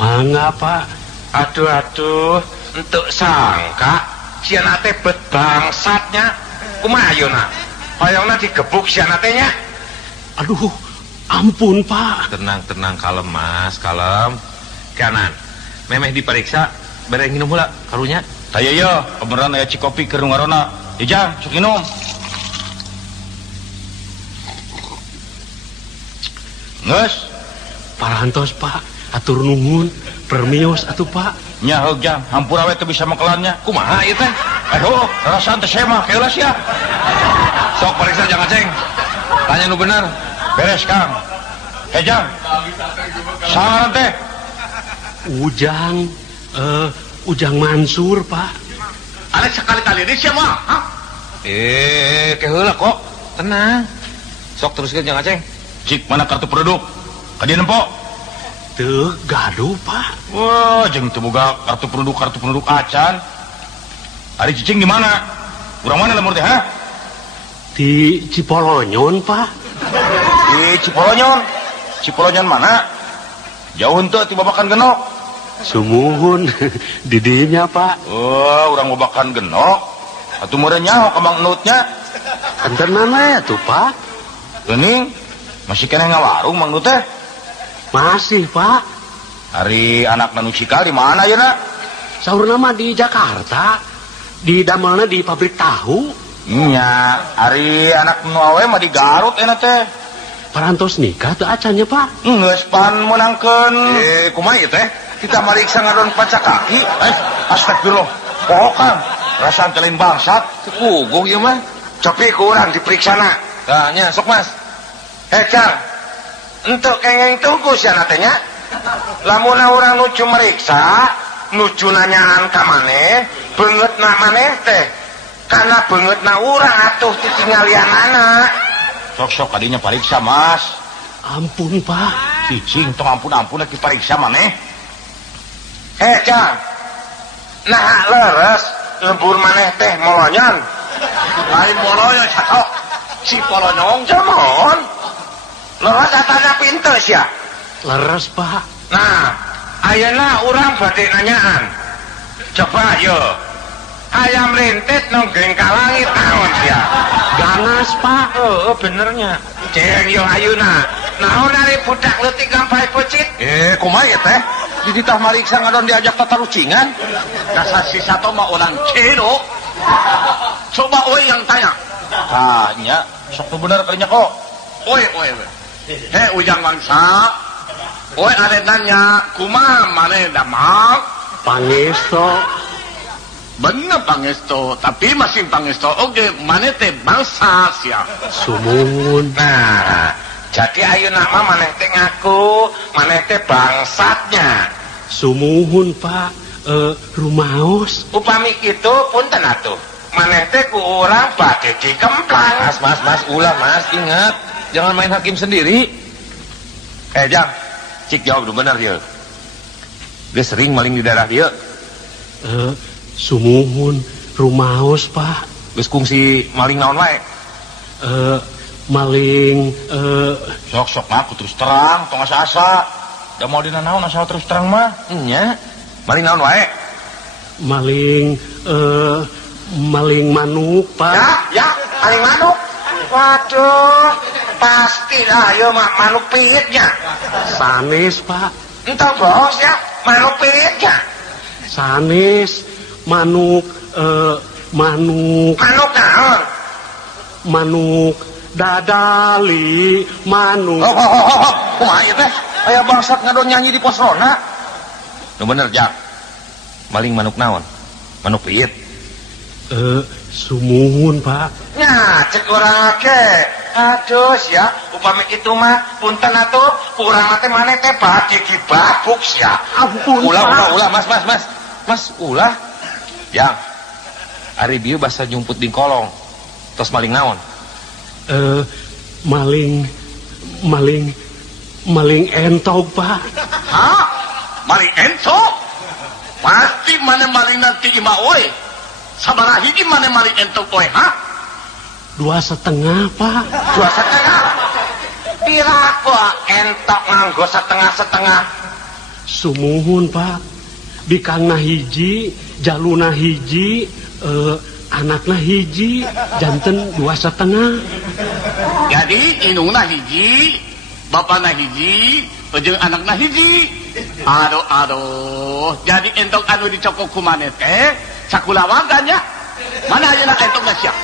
Mangga Pak. Aduh, entuk sangka siana teh bet bangsatnya. Kumaha ayeuna? Hoyongna digebuk siana teh nya. Aduh, ampun Pak. Tenang, kalem Mas, kalem. Kanan. Memeh diperiksa, bere nginum heula karunya. Taya ieu, pemeran aya cikopi keur ngarona. Ijang, sok minum. Geus, Parantos Pak, atur nuhun. Permios atuh Pak. nya heug Jang, hampura we teu bisa mekelannya. Kumaha ieu teh? Aduh, rasaan teh semah keula sia. Sok periksa jangan ceng. Tanya nu bener. Beres Kang. Jang. Saran teh. Ujang Mansur Pak. Ada sekali-kali ini sia mah. Ke heula kok. Tenang. Sok teruskeun jangan ceng. Cik mana kartu produk? Kadieu nempo. Teu gaduh Pak. Wah, jeung teu boga kartu produk acan. Ari cicing di mana? Urang mana lemur teh, ha? Di Cipolonyon Pak. Di Cipolonyon. Cipolonyon mana? Jauh henteu ti Babakan Genok. Sumuhun di dinya Pak. Oh, urang Babakan Genok. Atuh meureun nyaho ka Mang Nutnya. Entenan we tuh Pak. Geuning, masih keneh ngawarung Mang Nut teh. Masih Pak. Hari anak nu cikal di mana ayeuna? Saurna mah di Jakarta. Di damelna di pabrik tahu. Nya, hari anak nu awe mah di Garut euna teh. Parantos nikah teu acannya Pak. Geus pan meunangkeun. Kumaha ieu teh? Kita mariksa ngadon paca kaki. Astagfirullah. Poho Kang, rasaan teh lain bangsat. Kugung ieu mah. Copi ku urang diperiksana. Tah nya sok Mas. Kang, entuk kengeng tunggu siana teh nya. Lamun urang nuju meriksa, nuju nanyaan ka maneh, beungeutna maneh teh karena banget na urang atuh titinggalian anak. Sok-sok kadinya pariksa mas. Ampun Pak. Cicing tong ampun-ampun lagi pariksa maneh. Jang, nah leres lembur maneh teh molonyon. Lain moloyo catok. Si polonyong. Jamon, leres katanya pintes ya. Leres Pak. Nah, ayeuna urang badhe nanyaan. Coba yo. Ayam rintit nonggeng ka langit naon sia? Ganas Pak. Oh, benernya. Ceng yo ayeuna. Naon ari budak leutik gampai pecit? Kumaha teh? Di ditah mariksa ngadon diajak tatarucingan. Dasar si Sato mah orang cero. Coba oi yang tanya. Nya, sok tuh bener kalinya kok. Oi. Ujang bangsa. Oi ada nanya, kumaha maneh damang? Pangesto. Bener Pangesto, tapi masih Pangesto oge maneh teh bangsa sia. Sumuhun. Nah, jadi ayeuna mah maneh teh ngaku maneh teh bangsatnya. Sumuhun Pak. Rumaos. Upami kitu punten atuh. Maneh teh ku urang badhe dikemplang. Mas, ulah mas, ingat, jangan main hakim sendiri. Jang, cik jawab dulu bener ya. Dia sering maling di daerah dia. Sumuhun. Rumaos Pak. Geus kungsi maling naon wae. Maling. Sok-sok ngaku terus terang, tong asa-asa. Da mau dina naon asal terus terang mah. Nya, maling naon wae. Maling. Maling manuk Pak. Ya, maling manuk. Waduh, pastilah ya manuk piitnya. Sanes Pak. Entah bos ya, manuk piitnya. Sanes. Manuk. Manuk. Manuk naon? Manuk dadali. Manuk. Kumaha ieu teh? Aya bangsat ngadon nyanyi di pos rona. Nu bener, Jak. Maling manuk naon? Manuk piit. Sumuhun Pak. Nya, cek urang ge. Aduh sia, upami kitu mah punten atuh, urang teh maneh teh badhe dibabuk sia. Ampun Ulah, Pak. Mas, ulah. Yang ari bieu basa nyumput di kolong. Tos maling naon? Maling entog Pak. Hah? Maling ento? Pasti mana maling nanti ima oi. Sabaraha hiji mana maling ento oi, ha? 2,5 Pak. 2,5. Pira kok entok nganggo setengah-setengah? Sumuhun Pak. Bikangna hiji, jaluna hiji, anakna hiji, janten 2,5. Jadi indungna hiji, bapakna hiji, jeung anakna hiji. Aduh. Jadi entok anu dicokok ku maneh teh sakulawagan ya. Mana ayeuna entokna sia?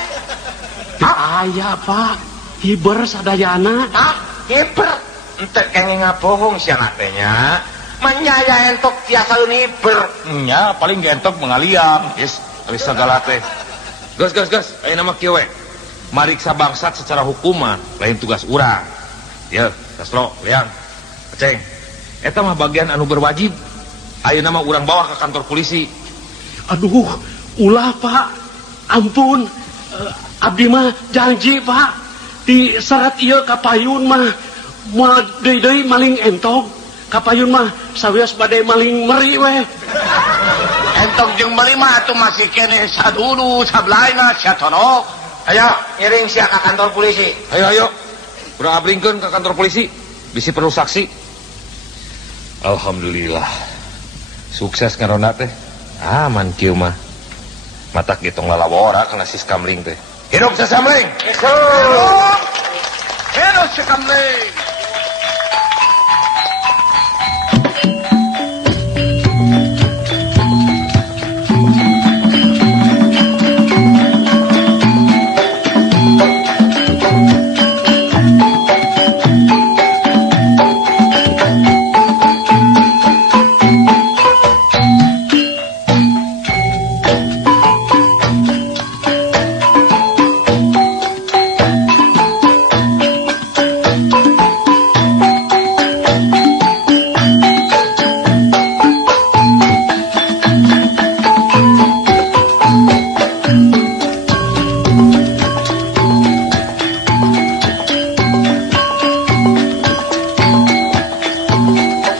Aya Pak. Hiber sadayana. Hah? Hiber. Ente kenging ngabohong sia teh nya. Menyaya entok tiasa uniber. Nya paling gentok mengaliam. Yes, geus sagala teh. Gus, aya nama kieu we. Mariksa bangsat secara hukuman, lain tugas urang. Ya, Kaslo, Liang, Aceng. Eta mah bagian anu berwajib. Ayeuna mah urang bawa ke kantor polisi. Aduh, ulah Pak. Ampun. Abdi mah janji Pak. Di serat ieu ka payun mah moal deui maling entog. Ka payun mah sawios bade maling meri we. Entok jeung beli mah atuh masih keneh sadulu sablaina sia tonok. Ayo, ngiring sia ka kantor polisi. Ayo. Urang abringkeun ke kantor polisi. Bisi perlu saksi. Alhamdulillah. Sukses ngarona teh. Aman kieu mah. Matak getong lalawora kana sis kamling teh. Hidup sasamling. Hidup. Hero si kamling.